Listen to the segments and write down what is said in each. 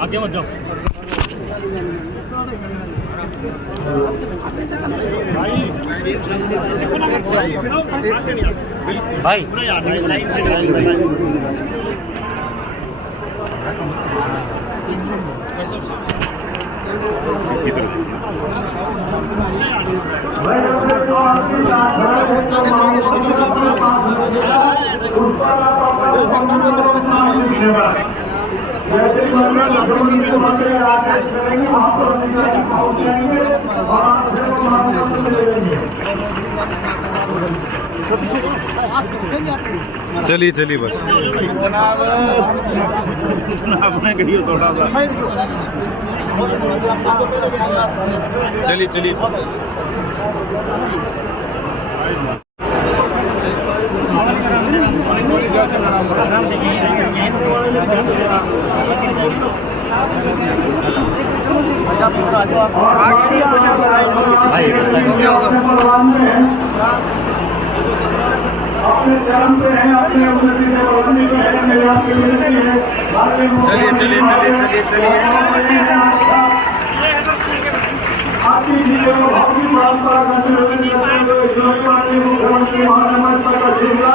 आगे मत जाओ भाई चलिए चलिए बस आपने कहिए थोड़ा सा चलिए चलिए अपने चरण पे हैं, अपने उन्नति से बढ़ाने पे है, मेरी आपकी विनती है। चलिए चलिए चलिए चलिए चलिए आपकी चीजों को भावी परंपरा करते हुए मुख्यमंत्री महानगर का जिला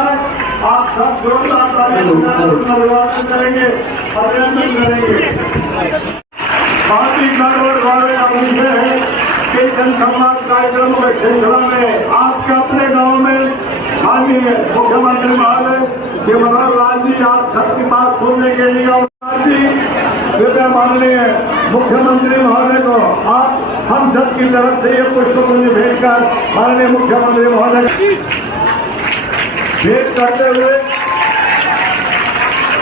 आप सब जोरदार अभिवादन करेंगे, अभिनंदन करेंगे। पार्टी गड़बड़ वाले अपनी है कि जनसंवाद कार्यक्रम के श्रृंखला में आपके अपने गांव में माननीय मुख्यमंत्री महोदय श्री मनोहर लाल जी आप सबकी बात सुनने के लिए कृपया माननीय मुख्यमंत्री महोदय को आप हम सब की तरफ से ये पुष्पगुच्छ भेंट कर माननीय मुख्यमंत्री महोदय भेंट करते हुए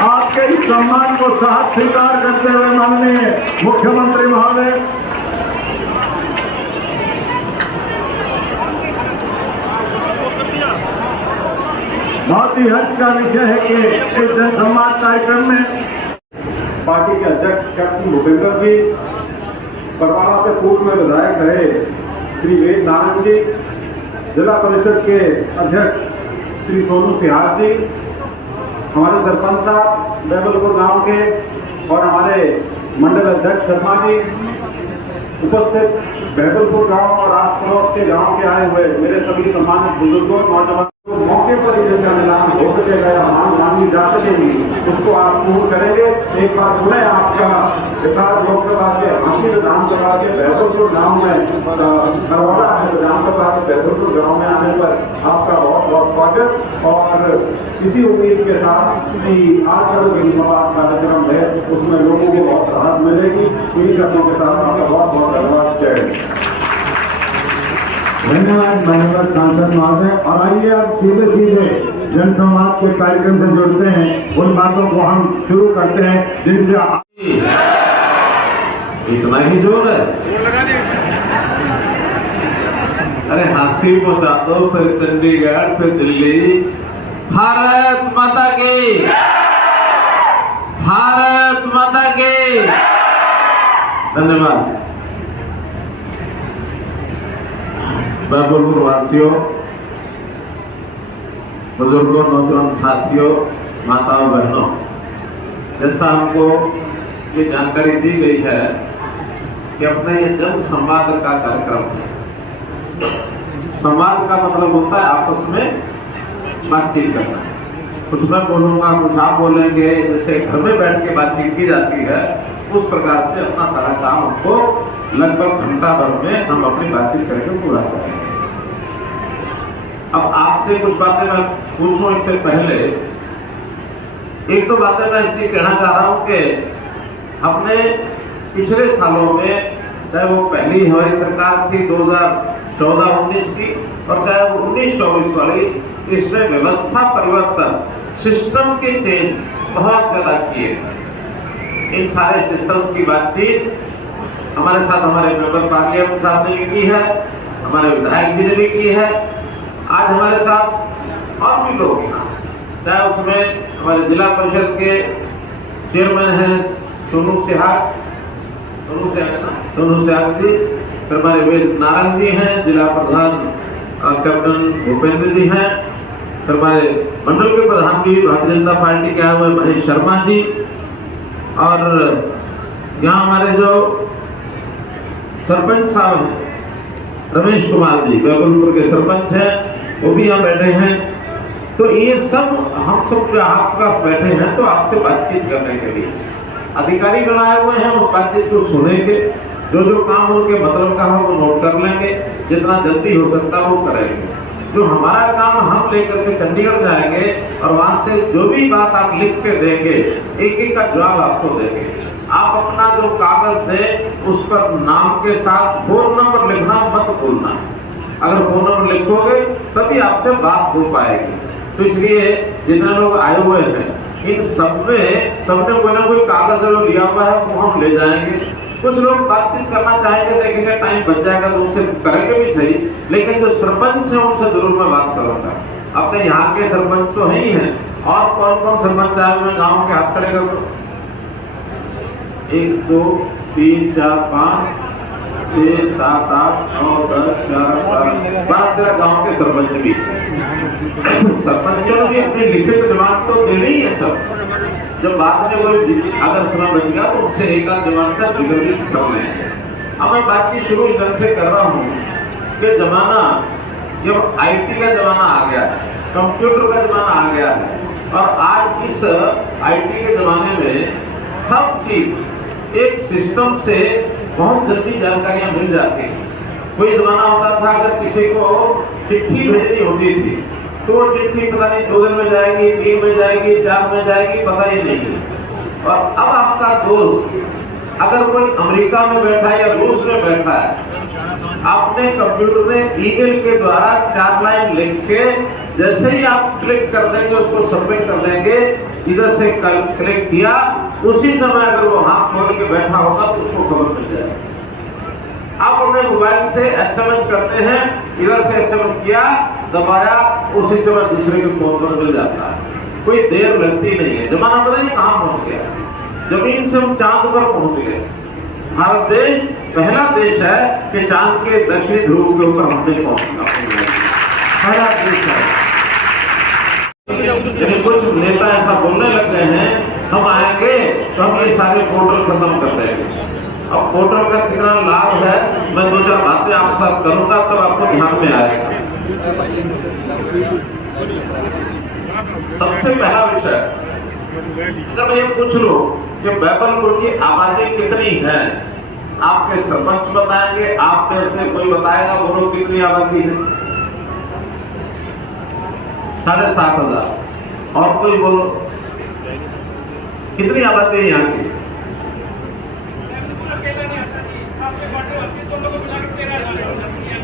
आपके इस सम्मान को साथ स्वीकार करते हुए माननीय मुख्यमंत्री महोदय बहुत ही हर्ष का विषय है कि इस जनसंवाद कार्यक्रम में पार्टी के अध्यक्ष कैप्टन भूपेंद्र जी, परवाना से पूर्व में विधायक रहे श्री वेद नारायण जी, जिला परिषद के अध्यक्ष श्री सोनू सिहार जी, हमारे सरपंच साहब बैबलपुर गांव के और हमारे मंडल अध्यक्ष शर्मा जी, उपस्थित बैबलपुर गांव और आस पड़ोस के गांव के आए हुए मेरे सभी सम्मानित बुजुर्गों, नौजवान मौके पर ही जिनका निदान हो सकेगा या मांगी जा सकेगी उसको आप पूर्ण करेंगे। एक बार पुनः आपका हिसार लोकसभा के हांसी विधानसभा के बैतुलपुर गांव में नरवाड़ा है, विधानसभा के बैतुलपुर गांव में आने पर आपका बहुत बहुत स्वागत और इसी उम्मीद के साथ कि आज का जो जनसंवाद कार्यक्रम है उसमें लोगों को बहुत राहत मिलेगी। इन्हीं शब्दों के साथ आपका बहुत बहुत धन्यवाद। जय धन्यवाद माननीय सांसद महोदय। और आइए अब सीधे सीधे जनसंवाद के कार्यक्रम से जुड़ते हैं, उन बातों को हम शुरू करते हैं जिनसे इतना ही जोर है। अरे हंसी पहुंचा दो, फिर चंडीगढ़, फिर दिल्ली। भारत माता की, भारत माता की। धन्यवाद। बैतुलपुर वासियों, बुजुर्गों, नौजवान साथियों, माताओं, बहनों, जैसा हमको ये जानकारी दी गई है कि अपने ये जन संवाद का कार्यक्रम, संवाद का मतलब होता है आपस में बातचीत करना। कुछ मैं बोलूंगा, कुछ आप बोलेंगे, जैसे घर में बैठ के बातचीत की जाती है उस प्रकार से अपना सारा काम हमको लगभग घंटा भर में हम अपनी बातचीत करके पूरा करेंगे। अब आपसे कुछ बातें मैं पूछूं इससे पहले, एक दो बातें मैं इसलिए कहना चाह रहा हूं कि हमने पिछले सालों में, चाहे वो पहली हमारी सरकार थी 2014-19 की और चाहे वो 19-24 वाली, इसमें व्यवस्था परिवर्तन, सिस्टम के चेंज बहुत ज्यादा किए। इन सारे सिस्टम्स की बातचीत हमारे साथ हमारे मेंबर पार्लियामेंट साहब ने भी की है, हमारे विधायक जी ने भी की है, आज हमारे साथ और भी लोग हैं, चाहे उसमें हमारे जिला परिषद के चेयरमैन हैं सोनू सिहार, दोनों से आगे जी, फिर हमारे वेद नारायण जी हैं, जिला प्रधान कैप्टन भूपेंद्र जी हैं, फिर हमारे मंडल के प्रधान भी भारतीय जनता पार्टी के आए हुए महेश शर्मा जी, और यहाँ हमारे जो सरपंच साहब हैं रमेश कुमार जी, बैकुंठपुर के सरपंच हैं, वो भी यहाँ बैठे हैं। तो ये सब हम सब जो आपके पास बैठे हैं तो आपसे बातचीत करने के लिए अधिकारी बनाए हुए हैं, उस बातचीत को सुनेंगे, जो काम उनके मतलब का है वो नोट कर लेंगे, जितना जल्दी हो सकता है वो करेंगे। जो हमारा काम हम लेकर के चंडीगढ़ जाएंगे और वहां से जो भी बात आप लिख के देंगे, एक एक का जवाब आपको देंगे। आप अपना जो कागज दें उस पर नाम के साथ फोन नंबर लिखना मत भूलना। अगर फोन नंबर लिखोगे तभी आपसे बात हो पाएगी। तो इसलिए जितने लोग आए हुए हैं इन सबने कोई ना कोई कागज जो लिया हुआ है वो हम ले जाएंगे। कुछ लोग बातचीत करना चाहेंगे, देखेंगे टाइम बच जाएगा तो उनसे करेंगे भी सही, लेकिन जो सरपंच है उनसे जरूर मैं बात करूंगा। अपने यहाँ के सरपंच तो है ही हैं, और कौन कौन सरपंच आए हुए गाँव के हाथ खड़े करो। 1 2 3 4 5 6 7 8 9 10 11 12 गाँव के सरपंच भी सरपंचों ने अपनी लिखित डिमांड तो देनी ही है सब। जब बाद में कोई अगर समय बच गया तो उनसे एक आध डिमांड का जिक्र भी कर लेंगे। अब मैं बातचीत शुरू इस ढंग से कर रहा हूँ कि जमाना जब IT का जमाना आ गया है, कंप्यूटर का जमाना आ गया है, और आज इस IT के जमाने में सब चीज एक सिस्टम से बहुत जल्दी जानकारियां मिल जाती है। कोई जमाना होता था अगर किसी को चिट्ठी भेजनी होती थी तो वो चिट्ठी पता नहीं 2 दिन में जाएगी, 3 में जाएगी, 4 में जाएगी, पता ही नहीं। और अब आपका दोस्त अगर कोई अमेरिका में बैठा है या रूस में बैठा है, आपने कंप्यूटर में ईमेल के द्वारा 4 लाइन लिख के जैसे ही आप क्लिक कर देंगे, उसको सबमिट कर देंगे, इधर से क्लिक किया, उसी समय अगर वो हाथ खोल के बैठा होगा तो उसको खबर मिल जाएगी। आप अपने मोबाइल से SMS करते हैं, इधर से SMS किया, दबाया, उसी समय दूसरे के फोन पर मिल जाता है। कोई देर लगती नहीं है। जमाना पता नहीं कहाँ पहुंच गया, जमीन से हम चांद पर पहुंच गए। भारत देश पहला देश है कि चांद के दक्षिणी ध्रुव के ऊपर हमने पहुंचना, पहला देश है। लेकिन कुछ नेता ऐसा बोलने लग गए हैं, हम आएंगे तो हम ये सारे पोर्टल खत्म कर देंगे। अब पोर्टल का कितना लाभ है मैं 2-4 बातें आपके साथ करूंगा, तब आपको ध्यान में आएगा। सबसे पहला विषय, अगर मैं ये पूछ लूं कि बैकुंठपुर की आबादी कितनी है, आपके सरपंच बताएंगे, आप में से कोई बताएगा, बोलो कितनी आबादी है? 7,500। और कोई बोलो कितनी आबादी है यहाँ की?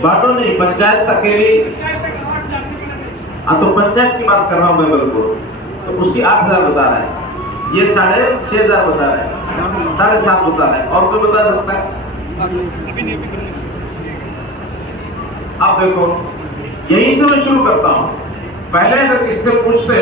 बाटो नहीं, पंचायत अकेली। हाँ, तो पंचायत की बात कर रहा हूँ मैं बिल्कुल। तो उसकी 8,000 बता रहा है, ये 6,500 बता रहा है, 7,500 बता रहा है। और कोई बता सकता है? अब देखो, यहीं से मैं शुरू करता हूँ। पहले अगर किसी से पूछते,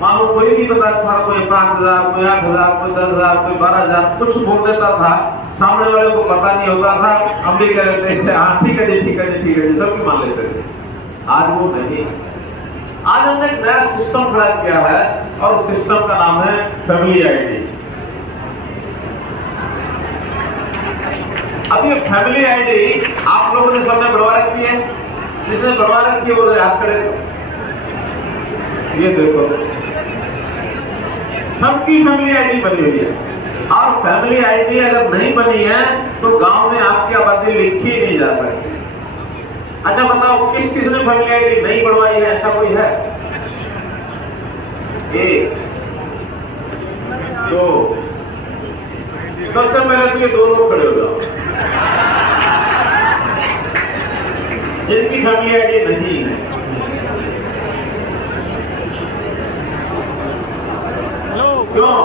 मानो कोई भी बताता था, कोई 5,000, कोई 8,000, कोई 10,000, कोई 12,000, कुछ बोल देता था, सामने वाले को पता नहीं होता था, हम भी कह लेते थे हाँ ठीक है जी, ठीक है जी, ठीक है जी, सबकी मान लेते थे। आज वो नहीं। आज हमने एक नया सिस्टम खड़ा किया है और सिस्टम का नाम है फैमिली ID। अब ये फैमिली ID आप लोगों ने सबने बढ़वा रखी है, जिसने बढ़वा रखी है वो याद करेगा। ये देखो, सबकी फैमिली ID बनी हुई है, और फैमिली ID अगर नहीं बनी है तो गांव में आपकी आबादी लिखी ही नहीं जा सकती। अच्छा बताओ, किस किस ने फैमिली ID नहीं बनवाई है? ऐसा कोई है? 1 2, सबसे पहले तो ये 2 लोग खड़े हो जाओ जिनकी फैमिली ID नहीं है। क्यों?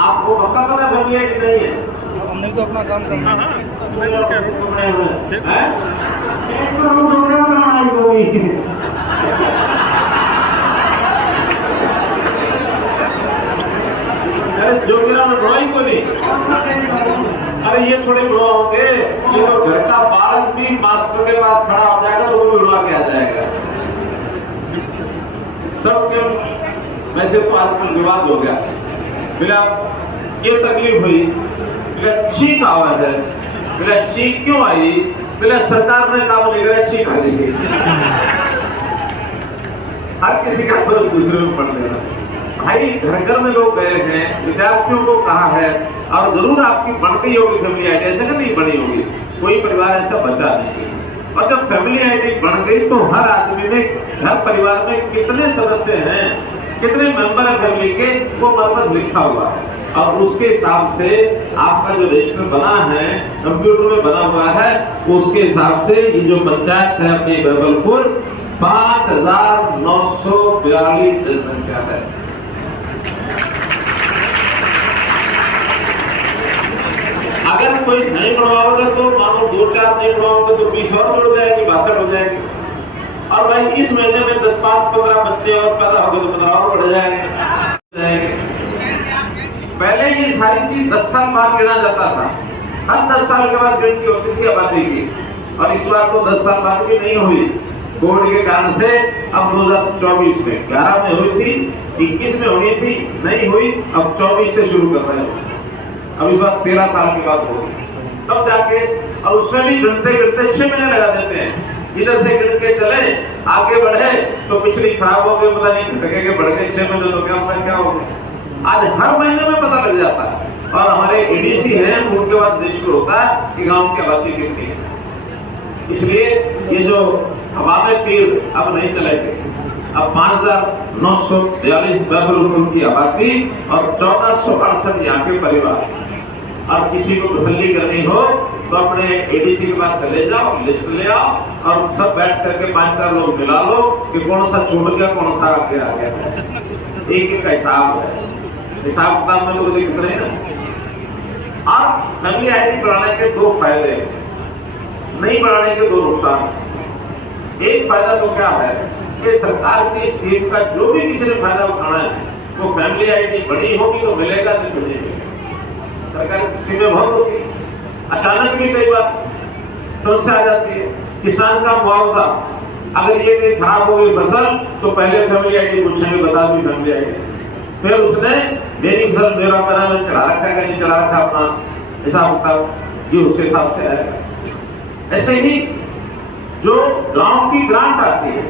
आपको पक्का पता फैमिली ID नहीं है? हमने तो अपना काम करना है। अरे जो गिरा में ड्राइंग को नहीं, अरे अरे ये थोड़े बुढ़वा होंगे, ये तो घर का बालक भी मास्टर के पास खड़ा हो जाएगा तो वो बुढ़वा के आ जाएगा। सब क्यों? वैसे तो आजकल विवाद हो गया। मेरा ये तकलीफ हुई, मेरा छींक आवाज है, मेरा छींक क्यों आई? मेरा सरकार ने काम नहीं करा, छींक आ देगी। हर किसी का दोष दूसरे में पड़ देना। भाई घर घर में लोग गए हैं, विद्यार्थियों को कहा है, और जरूर आपकी बन गई होगी फैमिली आईडी, ऐसा नहीं बनी होगी, कोई परिवार ऐसा बचा नहीं। और जब फैमिली आईडी बन गई तो हर आदमी में, हर परिवार में कितने सदस्य हैं, कितने मेंबर है फैमिली के, वो पर्पस लिखा हुआ है, और उसके हिसाब से आपका जो रजिस्टर बना है, कंप्यूटर में बना हुआ है, उसके हिसाब से ये जो पंचायत है अपनी बहबलपुर 5942 जनसंख्या है। अगर कोई नहीं बनवाओगे तो मानो 2-4 नहीं बनवाओगे तो 20 और जुड़ जाएगी, 62 हो जाएगी। और भाई इस महीने में 10, 5, 15 बच्चे और पैदा हो गए तो 15 और बढ़ जाएंगे। पहले ये सारी चीज 10 साल बाद गिना जाता था, हर 10 साल के बाद गिनती होती थी आबादी की, और इस बार तो 10 साल बाद भी नहीं हुई कोविड के कारण से। अब 2024 में 11 में हुई थी, 21 में हुई थी, नहीं हुई, अब 24 से शुरू कर रहे हैं। अब इस बार 13 साल के बाद होगी, तब जाके, और उसमें भी गिनते गिनते 6 महीने लगा देते हैं। इधर से गिन के चले, आगे बढ़े तो पिछली खराब हो गई, पता नहीं घटे के बढ़ गए 6 महीने तो क्या पता क्या हो गया। आज हर महीने में पता लग जाता है, और हमारे एडीसी हैं, उनके पास रजिस्टर होता है कि गांव की आबादी कितनी है। इसलिए ये जो हवा में तीर अब नहीं चलेंगे। अब 5942 बहबलपुर की आबादी और 1468 यहाँ के परिवार। और किसी को तसल्ली करनी हो तो अपने एडीसी के पास चले जाओ, लिस्ट ले आओ, और सब बैठ करके 5-4 लोग मिला लो कि कौन सा छूट गया, कौन सा आगे आ गया। एक का हिसाब है, हिसाब किताब में लोग दिख रहे हैं। और फैमिली आईडी बढ़ाने के 2 फायदे, नहीं बढ़ाने के 2 नुकसान। एक फायदा तो क्या है कि सरकार की स्कीम का जो भी किसी ने फायदा उठाना है, वो फैमिली आईडी बड़ी होगी तो मिलेगा, नहीं तो नहीं मिलेगा। सरकारी स्कीमें बहुत होती है, अचानक भी कई बार समस्या आ जाती है। किसान का मुआवजा, अगर ये कहीं खराब हो गई फसल तो पहले फैमिली आईडी पूछेंगे, बता दी फैमिली आईडी, फिर उसने देनी फसल मेरा पैरा में चला रखा है, नहीं चला रखा, अपना हिसाब किताब ये उसके हिसाब से आएगा। ऐसे ही जो गांव की ग्रांट आती है,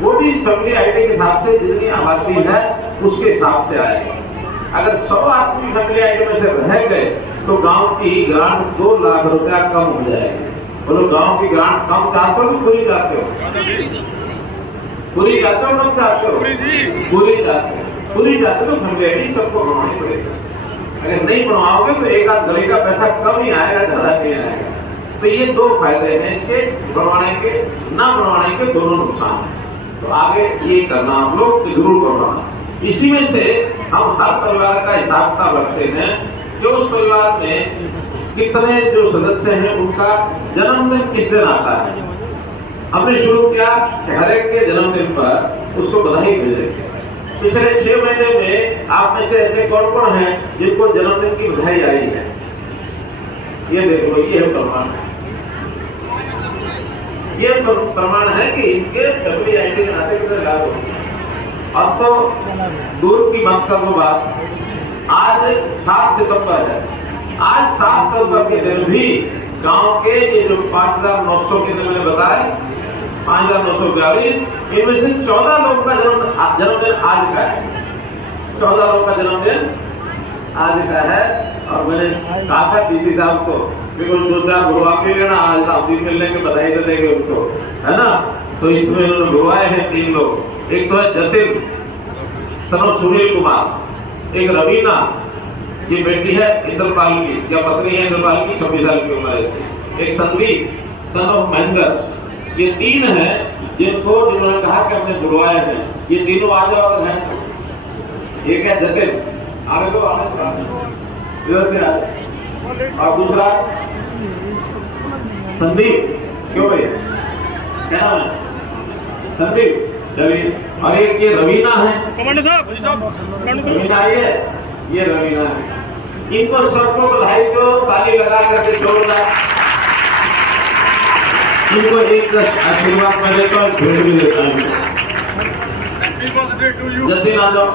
वो भी फैमिली आईडी के हिसाब से जितनी आबादी है उसके हिसाब से आएगी। अगर 100 आदमी फैमिली आईडी में से रह गए तो गांव की ग्रांट 2 लाख रुपया कम हो जाएगी। बोलो गांव की ग्रांट कम चाहते हो कि पूरी चाहते हो? पूरी चाहते हो, कम चाहते हो? पूरी चाहते हो। पूरी चाहते हो तो फैमिली आईडी सबको बनवानी पड़ेगी। अगर नहीं बनवाओगे तो एक आध गली का पैसा कम ही आएगा, ज्यादा नहीं आएगा। तो ये 2 फायदे हैं इसके, बनवाने के, ना बनवाने के, दोनों नुकसान है। तो आगे ये करना आप लोग जरूर करवाना। इसी में से हम हर परिवार का हिसाब किताब रखते हैं कि उस परिवार में कितने जो सदस्य हैं उनका जन्मदिन किस दिन आता है। हमने शुरू किया कि हर एक के जन्मदिन पर उसको बधाई भेजेंगे। पिछले 6 महीने में आप में से ऐसे कौन कौन हैं जिनको जन्मदिन की बधाई आई है? ये देख लो, ये है प्रमाण। ये प्रमाण है कि इनके फैमिली आईडी में आते कितने लाभ होंगे। अब तो दूर की बात कर लो बात, आज 7 सितंबर है। आज 7 सितंबर के दिन भी गांव के ये जो 5900 के दिन मैंने बताया, 5942, इनमें से 14 लोगों का जन्मदिन आज का है। 14 लोगों का जन्मदिन आज का है। और मैंने कहा था डीसी साहब को, सोचा बुढ़वा के लेना, आज रामजी मिलने के बधाई तो देंगे उनको, है ना। तो इसमें उन्होंने बुलवाए हैं 3 लोग। एक तो है जतिन सनो सुनील कुमार, एक रवीना, ये बेटी है इंद्रपाल की, या पत्नी है इंद्रपाल की, 26 साल की उम्र है। एक संदीप सन ऑफ महेंद्र। ये 3 हैं जिन्होंने कहा कि हमने बुलवाए हैं। ये तीनों आज अगर हैं, एक है जतिन, आगे तो इधर से आ, और दूसरा संदीप, क्यों भाई क्या नाम है? संदीप, और एक ये रवीना है। रवीना ये रवीना है। इनको सबको बधाई दो, ताली लगा करके जोरदार। इनको एक आशीर्वाद में देता हूँ, भेंट भी देता हूँ। जल्दी ना जाओ,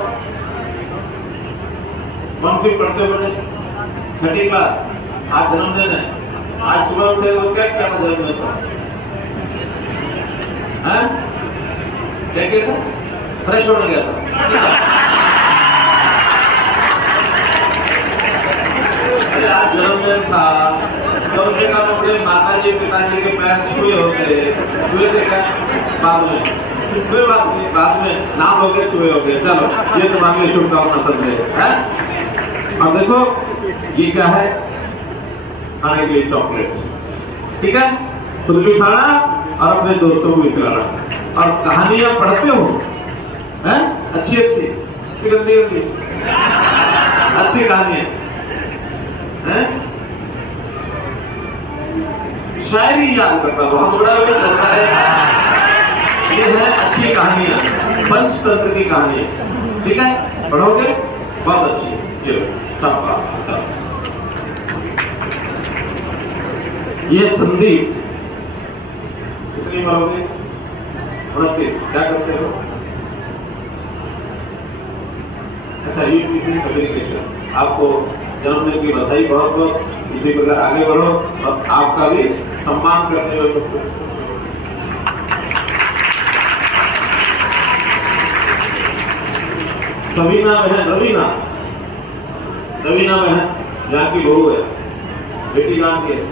वंशी पढ़ते हुए छठी बार। आज जन्मदिन है, आज सुबह उठे तो क्या क्या जन्मदिन था? क्या किया था? फ्रेश होने गया था। आज जन्मदिन था, तो का कपड़े माता जी पिताजी के पैर छुए थे क्या? बाद में कोई बात नहीं, बाद में नाम हो गए, छुए हो गए। चलो, ये तुम्हारे लिए शुभकामना समझे है। अब देखो ये क्या है, खाने के लिए चॉकलेट, ठीक है? खुद भी खाना और अपने दोस्तों को भी खिलाना। और कहानियां पढ़ते हो हैं, अच्छी अच्छी कि गंदी गंदी? अच्छी कहानियां हैं। शायरी याद करता, बहुत बड़ा भी चलता है। ये है अच्छी कहानियां, पंचतंत्र की कहानियां, ठीक है? पढ़ोगे, बहुत अच्छी है। ये संदीप कितनी पढ़ोगे? 29। क्या करते हो? अच्छा, ये कम्युनिकेशन। आपको जन्मदिन की बधाई बहुत बहुत। इसी प्रकार आगे बढ़ो और आपका भी सम्मान करते हुए सवीना बहन, रवीना बहन यहाँ की बहू है, बेटी गांव की है।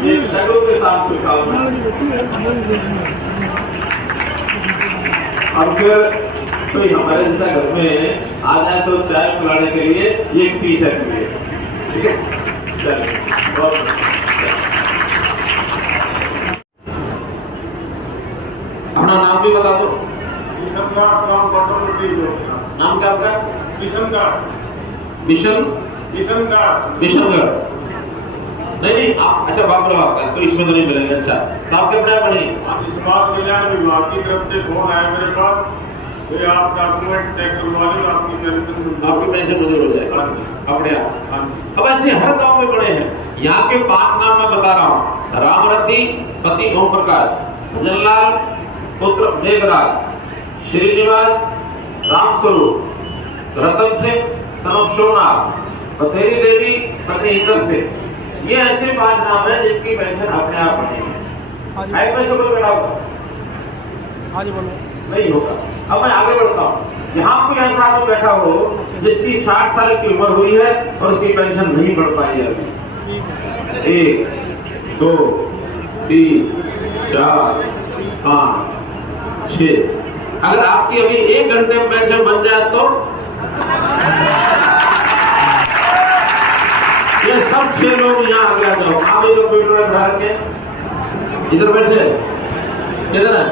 ये शगुन के साथ शुभकामना। और फिर कोई हमारे जैसा घर में आ जाए तो चाय पिलाने के लिए ये टी शर्ट भी है, ठीक है? चलिए, अपना नाम भी बता दो। नाम क्या आपका? किशनगढ़। नहीं आप, अच्छा बाप रे बाप का तो इसमें तो नहीं मिलेंगे। अच्छा, तो आप क्या अपना बने? इस बात कल्याण विभाग की तरफ से फोन आया मेरे पास, तो आप डॉक्यूमेंट चेक करवा लो, आपकी पेंशन मंजूर हो जाएगा अपने आप। अब ऐसे हर गांव में बड़े हैं। यहाँ के 5 नाम मैं बता रहा हूँ। रामरती पति ओम प्रकाश, भजनलाल पुत्र मेघराज, श्रीनिवास रामस्वरूप, रतन सिंह तनब सोनार, बथेरी देवी पत्नी इंदर से। ये ऐसे 5 नाम है जिनकी पेंशन अपने आप बनेगी। है में से कोई बड़ा होगा? नहीं होगा। अब मैं आगे बढ़ता हूँ। यहाँ कोई ऐसा आदमी बैठा हो जिसकी 60 साल की उम्र हुई है और उसकी पेंशन नहीं बढ़ पाई है अभी? 1 2 3 4 5 6। अगर आपकी अभी 1 घंटे में पेंशन बन जाए तो ये सब 6 लोग यहाँ आगे आ जाओ। आप जो कंप्यूटर बढ़ा के इधर बैठे, इधर है,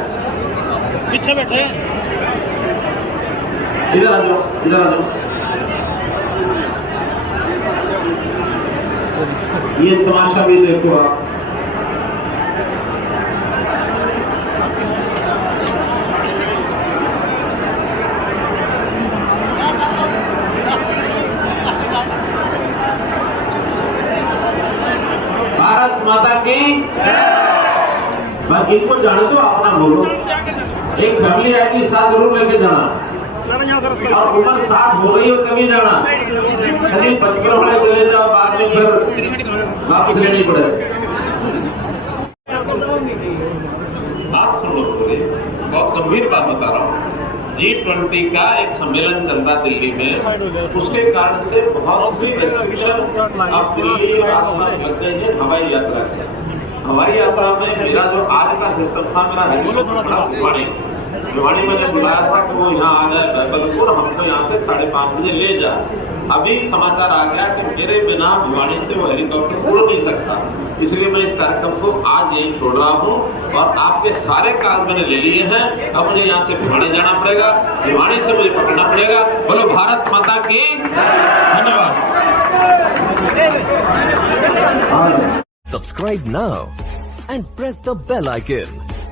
पीछे बैठे, इधर आ जाओ, इधर आ जाओ। ये तमाशा भी देखो आप। भारत माता की। इनको जाने दो, अपना बोलो। एक फैमिली आईडी साथ जरूर लेके जाना, और उम्र 60 हो गई हो तभी जाना। कभी 55 वाले चले जाओ, बाद में फिर वापस लेनी पड़े। बात सुन लो पूरी, बहुत गंभीर बात बता रहा हूँ। G20 का एक सम्मेलन चल रहा दिल्ली में, उसके कारण से बहुत सी रेस्ट्रिक्शन अब दिल्ली और आसपास लग गई है हवाई यात्रा की। हवाई यात्रा में मेरा जो आज का सिस्टम था, मेरा हेलीकॉप्टर बड़ा भिवाड़ी मैंने बुलाया था कि वो यहाँ आ जाए बैबलपुर, हमको यहाँ से 5:30 बजे ले जा। अभी समाचार आ गया कि मेरे बिना भिवाड़ी से वो हेलीकॉप्टर उड़ नहीं सकता, इसलिए मैं इस कार्यक्रम को आज यही छोड़ रहा हूँ। और आपके सारे काज मैंने ले लिए हैं। अब मुझे यहाँ से भिवाड़ी जाना पड़ेगा, भिवाड़ी से मुझे पकड़ना पड़ेगा। बोलो भारत माता की। धन्यवाद। subscribe now and press the bell icon.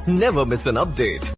Never miss an update.